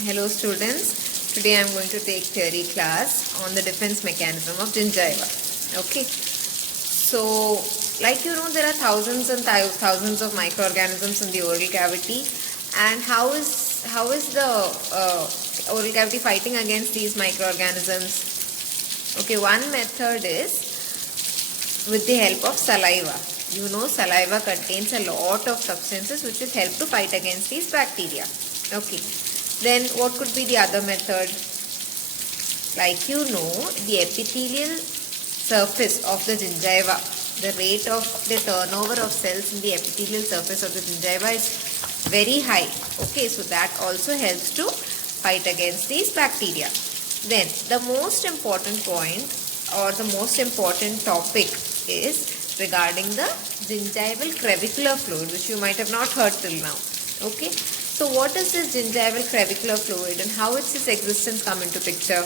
Hello students, today I am going to take theory class on the defense mechanism of gingiva. Okay, so like there are thousands and thousands of microorganisms in the oral cavity, and how is the oral cavity fighting against these microorganisms? Okay, one method is with the help of saliva. Saliva contains a lot of substances which will help to fight against these bacteria. Okay. Then what could be the other method? The epithelial surface of the gingiva, the rate of the turnover of cells in the epithelial surface of the gingiva is very high. Okay, so that also helps to fight against these bacteria. Then the most important point or the most important topic is regarding the gingival crevicular fluid, which you might have not heard till now. Okay. So what is this gingival crevicular fluid and how its existence come into picture?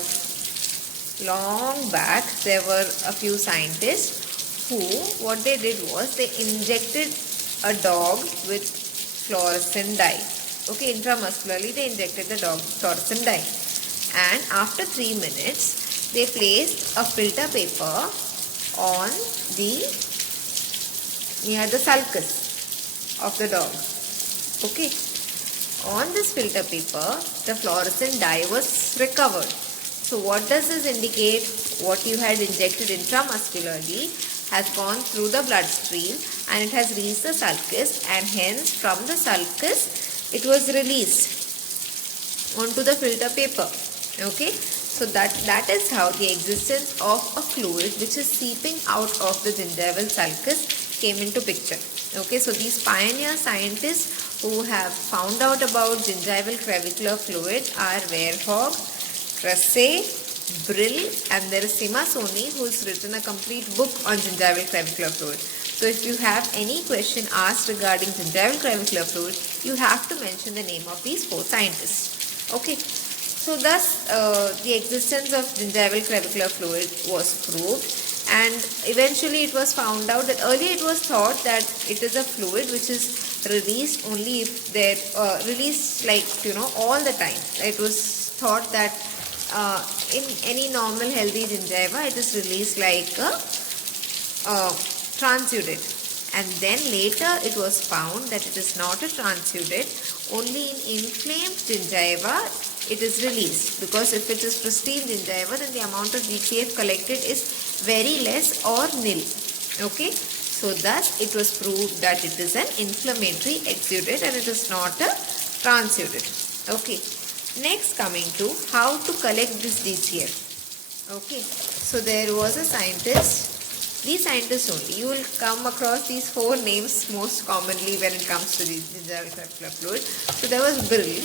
Long back there were a few scientists who, what they did was they injected a dog with fluorescent dye. Okay, intramuscularly they injected the dog with fluorescent dye, and after 3 minutes they placed a filter paper on near the sulcus of the dog. Okay. On this filter paper, the fluorescent dye was recovered. So what does this indicate? What you had injected intramuscularly has gone through the bloodstream and it has reached the sulcus, and hence from the sulcus it was released onto the filter paper. Okay. So that is how the existence of a fluid which is seeping out of the gingival sulcus came into picture. Okay, so these pioneer scientists who have found out about gingival crevicular fluid are Verhoeg, Kresse, Brill, and there is Simasoni, who has written a complete book on gingival crevicular fluid. So if you have any question asked regarding gingival crevicular fluid, you have to mention the name of these 4 scientists. Okay, so thus the existence of gingival crevicular fluid was proved. And eventually it was found out that earlier it was thought that it is a fluid which is released only if they're released all the time. It was thought that in any normal healthy gingiva it is released like a transudate. And then later it was found that it is not a transudate, only in inflamed gingiva it is released, because if it is pristine gingiva then the amount of GCF collected is very less or nil. Okay, so thus it was proved that it is an inflammatory exudate and it is not a transudate. Okay, next coming to how to collect this GCF. Okay, so there was a scientist. These scientists only, you will come across these 4 names most commonly when it comes to the gingival crevicular fluid. So there was Brill,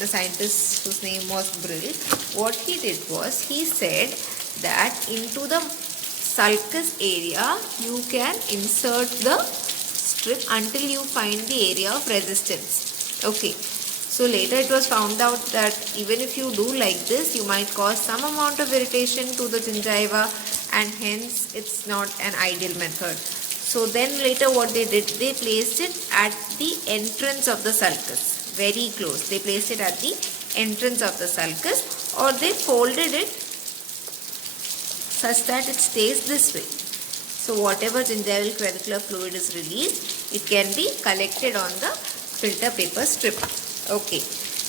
the scientist whose name was Brill. What he did was, he said that into the sulcus area you can insert the strip until you find the area of resistance. Okay, so later it was found out that even if you do like this, you might cause some amount of irritation to the gingiva, and hence it's not an ideal method. So then later what they did, they placed it at the entrance of the sulcus, very close. They placed it at the entrance of the sulcus, or they folded it such that it stays this way. So whatever gingival crevicular fluid is released, it can be collected on the filter paper strip. Okay.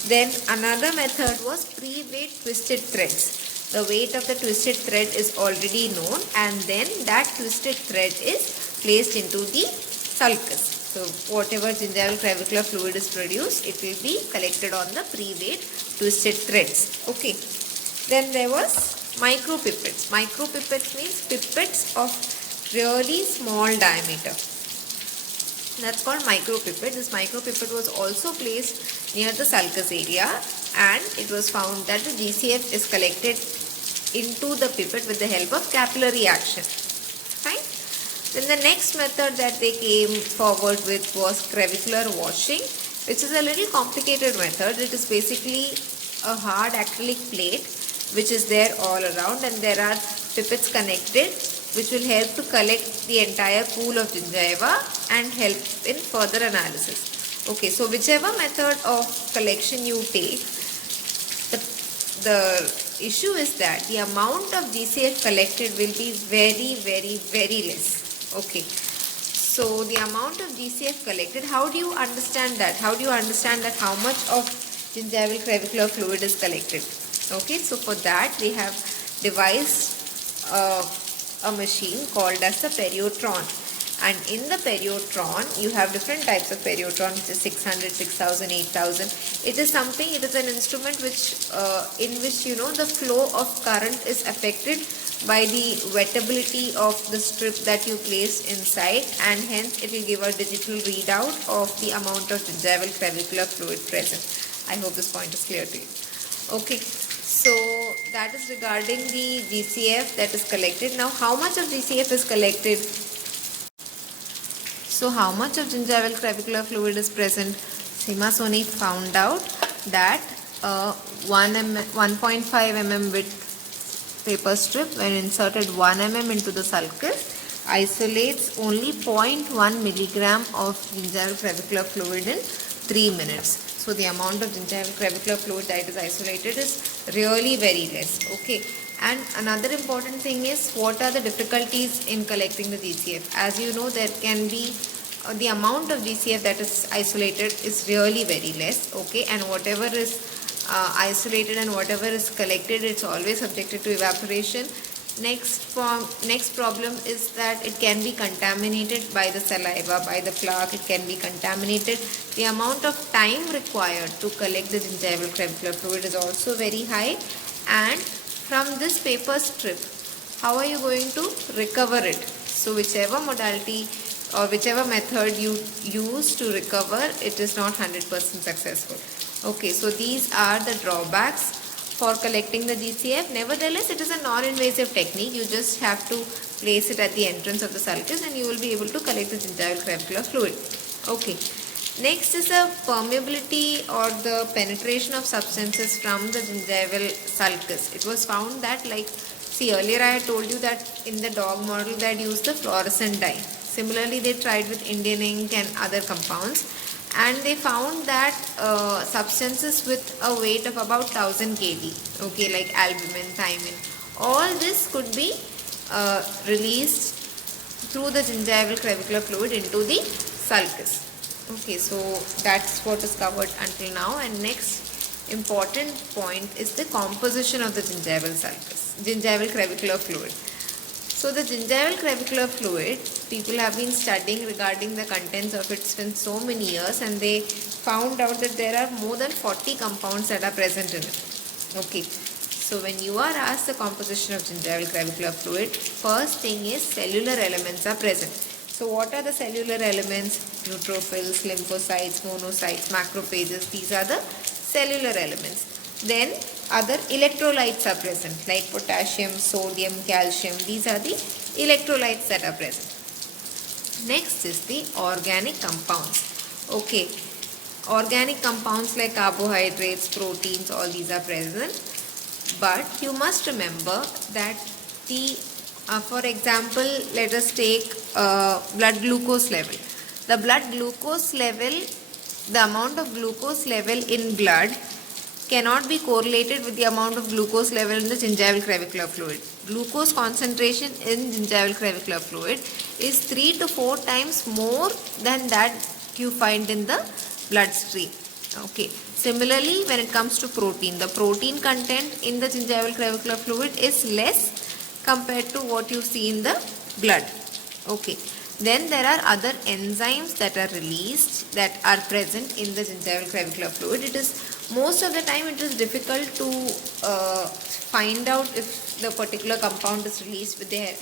Then another method was pre-weight twisted threads. The weight of the twisted thread is already known, and then that twisted thread is placed into the sulcus. So whatever gingival crevicular fluid is produced, it will be collected on the pre-weight twisted threads. Okay. Then there was micropipettes. Micropipettes means pipettes of really small diameter. That's called micropipette. This micropipette was also placed near the sulcus area, and it was found that the GCF is collected into the pipette with the help of capillary action. Fine. Then the next method that they came forward with was crevicular washing, which is a little complicated method. It is basically a hard acrylic plate which is there all around, and there are pipettes connected which will help to collect the entire pool of gingiva and help in further analysis. Okay, so whichever method of collection you take, The issue is that the amount of GCF collected will be very, very, very less. Okay. So the amount of GCF collected, how do you understand that? How do you understand that how much of gingival clavicular fluid is collected? Okay, so for that we have devised a machine called as the Periotron. And in the Periotron, you have different types of Periotron, which is 600, 6000, 8000. It is an instrument which, in which, the flow of current is affected by the wettability of the strip that you placed inside, and hence it will give a digital readout of the amount of gingival clavicular fluid present. I hope this point is clear to you. Okay, so that is regarding the GCF that is collected. Now, how much of GCF is collected? So how much of gingival clavicular fluid is present? Seema Soni found out that 1.5 mm width paper strip, when inserted 1 mm into the sulcus, isolates only 0.1 milligram of gingival clavicular fluid in 3 minutes. So the amount of gingival clavicular fluid that is isolated is really very less. Okay. And another important thing is, what are the difficulties in collecting the GCF? As you know, there can be the amount of GCF that is isolated is really very less. Okay, and whatever is isolated and whatever is collected, it's always subjected to evaporation. Next problem is that it can be contaminated by the saliva, by the plaque. It can be contaminated. The amount of time required to collect the gingival clavicular fluid is also very high. And from this paper strip, how are you going to recover it? So whichever modality or whichever method you use to recover, it is not 100% successful. Okay, so these are the drawbacks for collecting the GCF. Nevertheless, it is a non-invasive technique. You just have to place it at the entrance of the sulcus and you will be able to collect the gingival clavicular fluid. Okay. Next is the permeability or the penetration of substances from the gingival sulcus. It was found that, earlier I had told you that in the dog model they had used the fluorescent dye. Similarly, they tried with Indian ink and other compounds, and they found that substances with a weight of about 1000 kg, okay, like albumin, thymine, all this could be released through the gingival clavicular fluid into the sulcus. Okay, so that's what is covered until now. And next important point is the composition of the gingival clavicular fluid. So the gingival clavicular fluid, people have been studying regarding the contents of it since so many years, and they found out that there are more than 40 compounds that are present in it. Okay, so when you are asked the composition of gingival clavicular fluid, first thing is cellular elements are present. So what are the cellular elements? Neutrophils, lymphocytes, monocytes, macrophages. These are the cellular elements. Then other electrolytes are present, like potassium, sodium, calcium. These are the electrolytes that are present. Next is the organic compounds. Okay, organic compounds like carbohydrates, proteins, all these are present. But you must remember that for example, let us take blood glucose level. The blood glucose level, the amount of glucose level in blood cannot be correlated with the amount of glucose level in the gingival clavicular fluid. Glucose concentration in gingival clavicular fluid is 3 to 4 times more than that you find in the bloodstream. Okay. Similarly, when it comes to protein, the protein content in the gingival clavicular fluid is less compared to what you see in the blood. Okay. Then there are other enzymes that are released, that are present in the gingival clavicular fluid. It is most of the time it is difficult to find out if the particular compound is released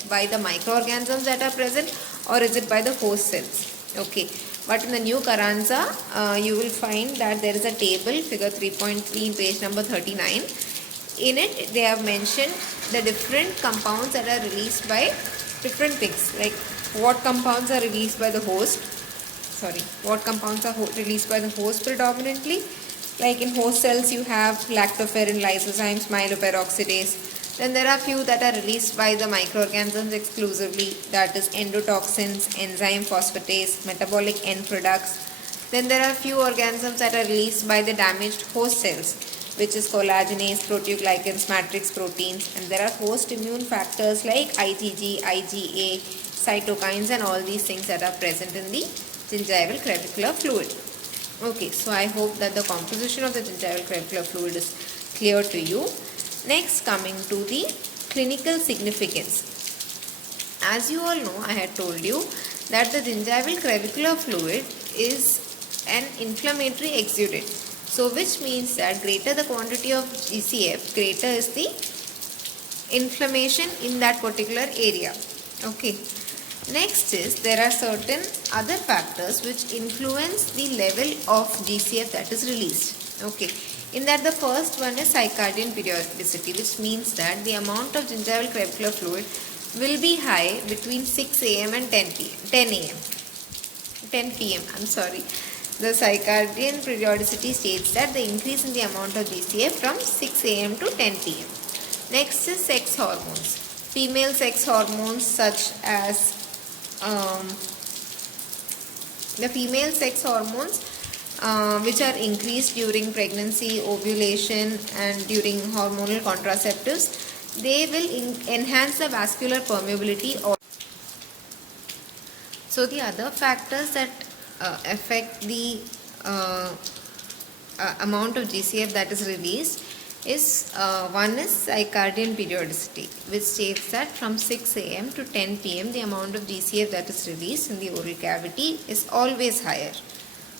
by the microorganisms that are present, or is it by the host cells. Okay. But in the new Carranza, you will find that there is a table, figure 3.3, page number 39. In it, they have mentioned the different compounds that are released by different things, like what compounds are released by the host. What compounds are released by the host predominantly. Like in host cells, you have lactoferrin, lysozymes, myeloperoxidase. Then there are few that are released by the microorganisms exclusively, that is endotoxins, enzyme phosphatase, metabolic end products. Then there are few organisms that are released by the damaged host cells. which is collagenase, proteoglycans, matrix proteins, and there are host immune factors like IgG, IgA, cytokines, and all these things that are present in the gingival clavicular fluid. Okay, so I hope that the composition of the gingival clavicular fluid is clear to you. Next, coming to the clinical significance. As you all know, I had told you that the gingival clavicular fluid is an inflammatory exudate. So which means that greater the quantity of GCF, greater is the inflammation in that particular area. Okay. Next is there are certain other factors which influence the level of GCF that is released. Okay. In that the first one is circadian periodicity, which means that the amount of gingival clavicular fluid will be high between 6 am and 10 pm. I'm sorry. The circadian periodicity states that the increase in the amount of GCF from 6 am to 10 pm. Next is sex hormones. Female sex hormones such as the female sex hormones which are increased during pregnancy, ovulation, and during hormonal contraceptives, they will enhance the vascular permeability. So the other factors that affect the amount of GCF that is released is one is circadian periodicity, which states that from 6 am to 10 pm the amount of GCF that is released in the oral cavity is always higher.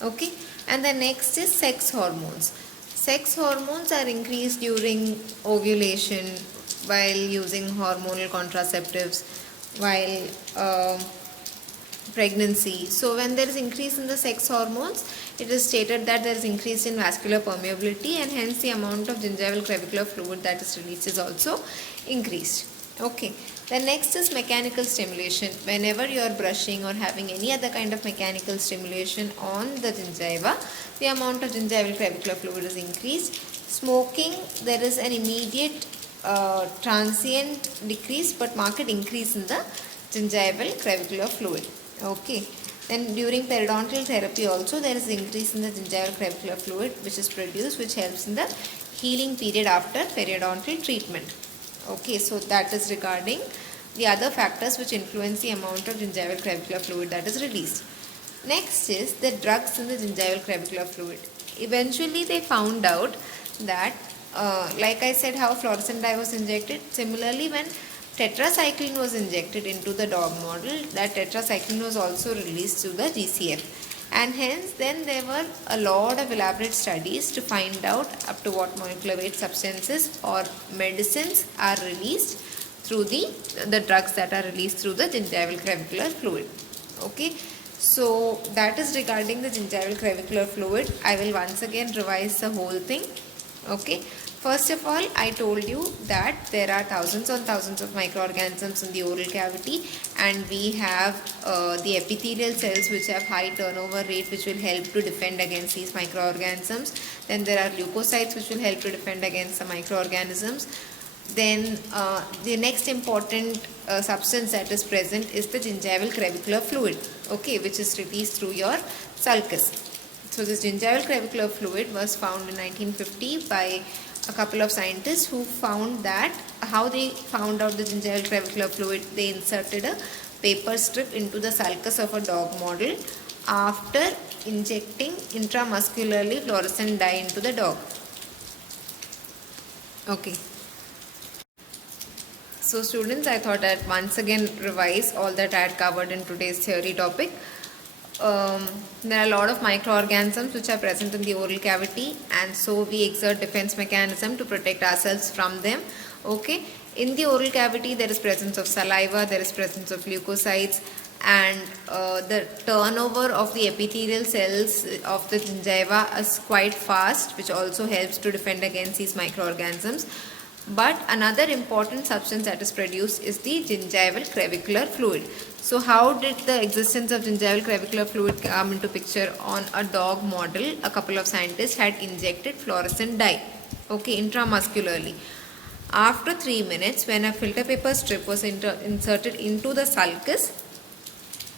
Okay, and the next is sex hormones. Sex hormones are increased during ovulation, while using hormonal contraceptives, while pregnancy. So when there is increase in the sex hormones, it is stated that there is increase in vascular permeability, and hence the amount of gingival clavicular fluid that is released is also increased. Okay. The next is mechanical stimulation. Whenever you are brushing or having any other kind of mechanical stimulation on the gingiva, the amount of gingival clavicular fluid is increased. Smoking, there is an immediate transient decrease but marked increase in the gingival clavicular fluid. Okay. Then during periodontal therapy also there is increase in the gingival clavicular fluid which is produced, which helps in the healing period after periodontal treatment. Okay, so that is regarding the other factors which influence the amount of gingival clavicular fluid that is released. Next is the drugs in the gingival clavicular fluid. Eventually they found out that like I said how fluorescent dye was injected, similarly when tetracycline was injected into the dog model, that tetracycline was also released to the GCF, and hence then there were a lot of elaborate studies to find out up to what molecular weight substances or medicines are released through the drugs that are released through the gingival clavicular fluid. Okay, so that is regarding the gingival clavicular fluid. I will once again revise the whole thing. Okay, first of all, I told you that there are thousands on thousands of microorganisms in the oral cavity, and we have the epithelial cells which have high turnover rate, which will help to defend against these microorganisms. Then there are leukocytes which will help to defend against the microorganisms. Then the next important substance that is present is the gingival clavicular fluid, okay, which is released through your sulcus. So this gingival clavicular fluid was found in 1950 by a couple of scientists who found that, how they found out the gingival clavicular fluid, they inserted a paper strip into the sulcus of a dog model after injecting intramuscularly fluorescent dye into the dog. Okay. So students, I thought I'd once again revise all that I had covered in today's theory topic. There are a lot of microorganisms which are present in the oral cavity, and so we exert defense mechanism to protect ourselves from them. Okay, in the oral cavity there is presence of saliva, there is presence of leukocytes, and the turnover of the epithelial cells of the gingiva is quite fast, which also helps to defend against these microorganisms. But another important substance that is produced is the gingival clavicular fluid. So how did the existence of gingival clavicular fluid come into picture? On a dog model, a couple of scientists had injected fluorescent dye, okay, intramuscularly. After 3 minutes, when a filter paper strip was inserted into the sulcus,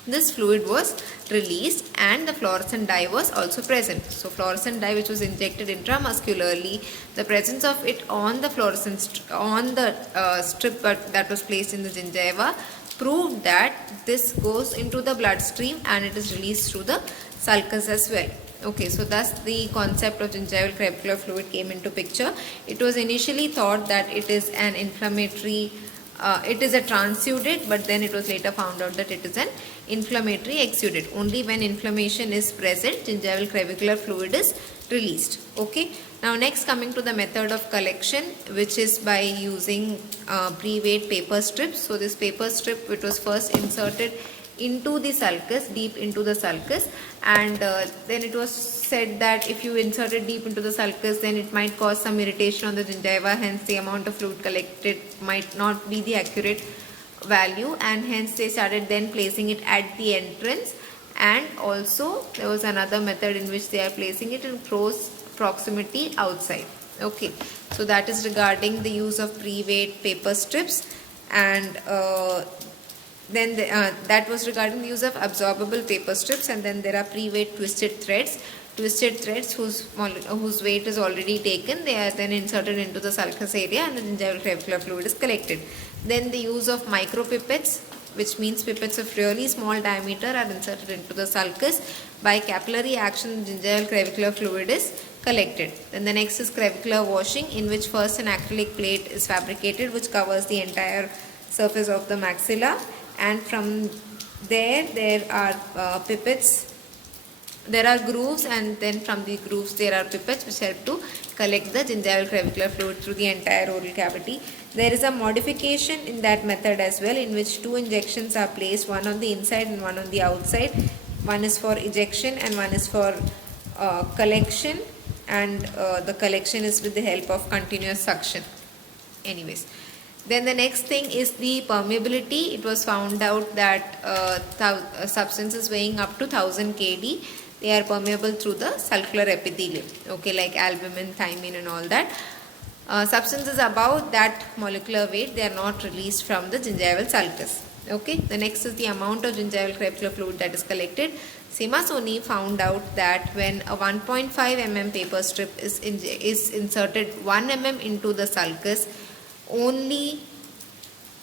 this fluid was released and the fluorescent dye was also present. So fluorescent dye which was injected intramuscularly, the presence of it on the fluorescent strip that was placed in the gingiva proved that this goes into the bloodstream and it is released through the sulcus as well. Okay, so thus the concept of gingival crevicular fluid came into picture. It was initially thought that it is an inflammatory, it is a transudate, but then it was later found out that it is an inflammatory exudate. Only when inflammation is present, gingival crevicular fluid is released. Okay, now next coming to the method of collection, which is by using pre-weighed paper strips. So this paper strip, which was first inserted into the sulcus, deep into the sulcus, and then it was said that if you insert it deep into the sulcus, then it might cause some irritation on the gingiva, hence the amount of fluid collected might not be the accurate value, and hence they started then placing it at the entrance. And also there was another method in which they are placing it in close proximity outside. Okay, so that is regarding the use of pre-weighed paper strips, and then that was regarding the use of absorbable paper strips. And then there are pre-weighed twisted threads whose weight is already taken. They are then inserted into the sulcus area and the gingival crevicular fluid is collected. Then the use of micropipettes, which means pipettes of really small diameter, are inserted into the sulcus. By capillary action, the gingival crevicular fluid is collected. Then the next is crevicular washing, in which first an acrylic plate is fabricated which covers the entire surface of the maxilla, and from there are pipettes, there are grooves, and then from the grooves there are pipettes which help to collect the gingival crevicular fluid through the entire oral cavity. There is a modification in that method as well, in which two injections are placed, one on the inside and one on the outside. One is for ejection and one is for collection, and the collection is with the help of continuous suction. Anyways, then the next thing is the permeability. It was found out that substances weighing up to 1000 kD, they are permeable through the sulcular epithelium, okay, like albumin, thymine and all that. Substances above that molecular weight, they are not released from the gingival sulcus. Okay, the next is the amount of gingival crevicular fluid that is collected. Simasoni found out that when a 1.5 mm paper strip is inserted 1 mm into the sulcus, only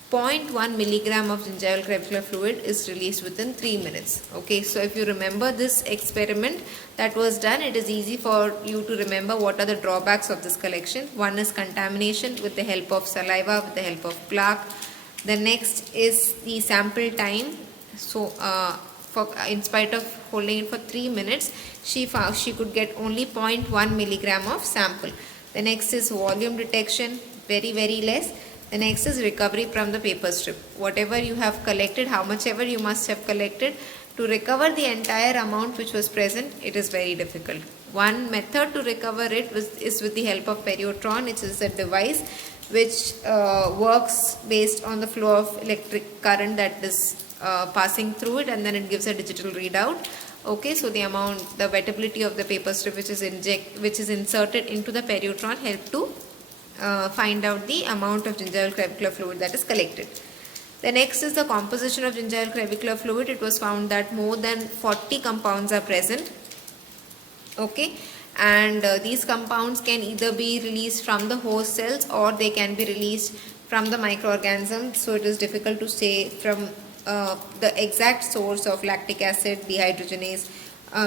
0.1 milligram of gingival crevicular fluid is released within 3 minutes. Okay, so if you remember this experiment that was done, it is easy for you to remember what are the drawbacks of this collection. One is contamination with the help of saliva, with the help of plaque. The next is the sample time. So in spite of holding it for 3 minutes, she could get only 0.1 milligram of sample. The next is volume detection, very less. The next is recovery from the paper strip. Whatever you have collected, how much ever you must have collected, to recover the entire amount which was present, it is very difficult. One method to recover it is with the help of periotron, which is a device which works based on the flow of electric current that is passing through it, and then it gives a digital readout. Okay, so the wettability of the paper strip which is inserted into the periotron help to find out the amount of gingival crevicular fluid that is collected. The next is the composition of gingival crevicular fluid. It was found that more than 40 compounds are present. Okay, and these compounds can either be released from the host cells or they can be released from the microorganisms. So it is difficult to say from the exact source of lactic acid, dehydrogenase,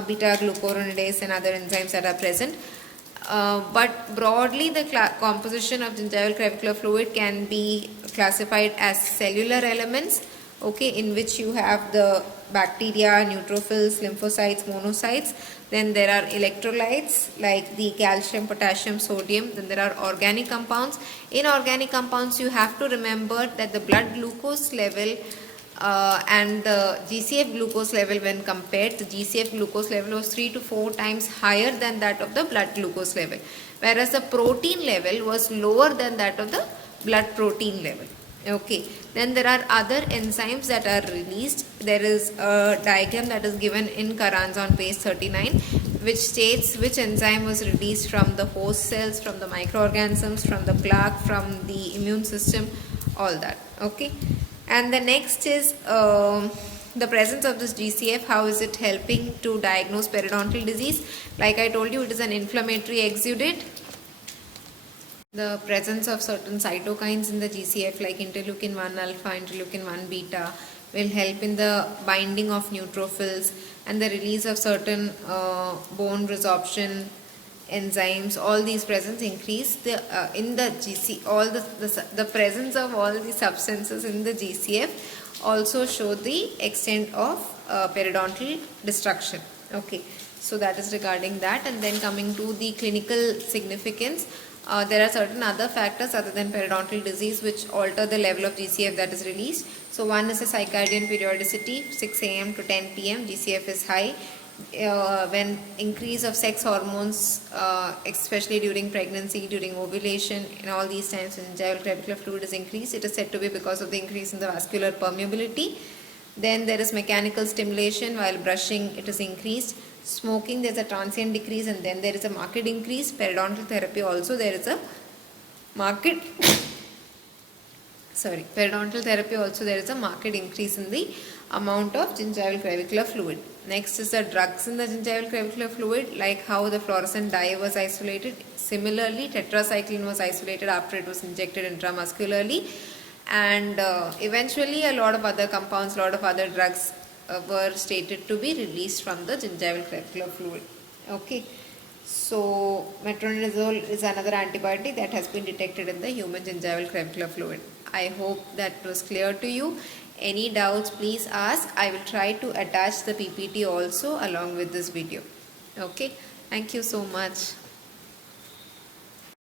beta-glucuronidase and other enzymes that are present. But broadly, the composition of gingival crevicular fluid can be classified as cellular elements, okay, in which you have the bacteria, neutrophils, lymphocytes, monocytes. Then there are electrolytes like the calcium, potassium, sodium. Then there are organic compounds. In organic compounds, you have to remember that the blood glucose level and the GCF glucose level, when compared, the GCF glucose level was 3 to 4 times higher than that of the blood glucose level, whereas the protein level was lower than that of the blood protein level. Okay, then there are other enzymes that are released. There is a diagram that is given in Karan's on page 39, which states which enzyme was released from the host cells, from the microorganisms, from the plaque, from the immune system, all that. Okay, and the next is the presence of this GCF, how is it helping to diagnose periodontal disease? Like I told you, it is an inflammatory exudate. The presence of certain cytokines in the GCF like interleukin 1 alpha, interleukin 1 beta will help in the binding of neutrophils and the release of certain bone resorption enzymes. All these presence increase the in the GC, all the presence of all the substances in the GCF also show the extent of periodontal destruction. Okay, so that is regarding that. And then coming to the clinical significance, there are certain other factors other than periodontal disease which alter the level of GCF that is released. So one is a circadian periodicity, 6 a.m. to 10 p.m. GCF is high. When increase of sex hormones, especially during pregnancy, during ovulation, in all these times when gingival clavicular fluid is increased, it is said to be because of the increase in the vascular permeability. Then there is mechanical stimulation, while brushing it is increased. Smoking, there is a transient decrease, and then there is a marked increase. Periodontal therapy also there is a marked periodontal therapy also there is a marked increase in the amount of gingival clavicular fluid. Next is the drugs in the gingival clavicular fluid, like how the fluorescent dye was isolated. Similarly, tetracycline was isolated after it was injected intramuscularly, and eventually a lot of other compounds, lot of other drugs were stated to be released from the gingival clavicular fluid. Okay, so metronidazole is another antibiotic that has been detected in the human gingival clavicular fluid. I hope that was clear to you. Any doubts, please ask. I will try to attach the PPT also along with this video. Okay, thank you so much.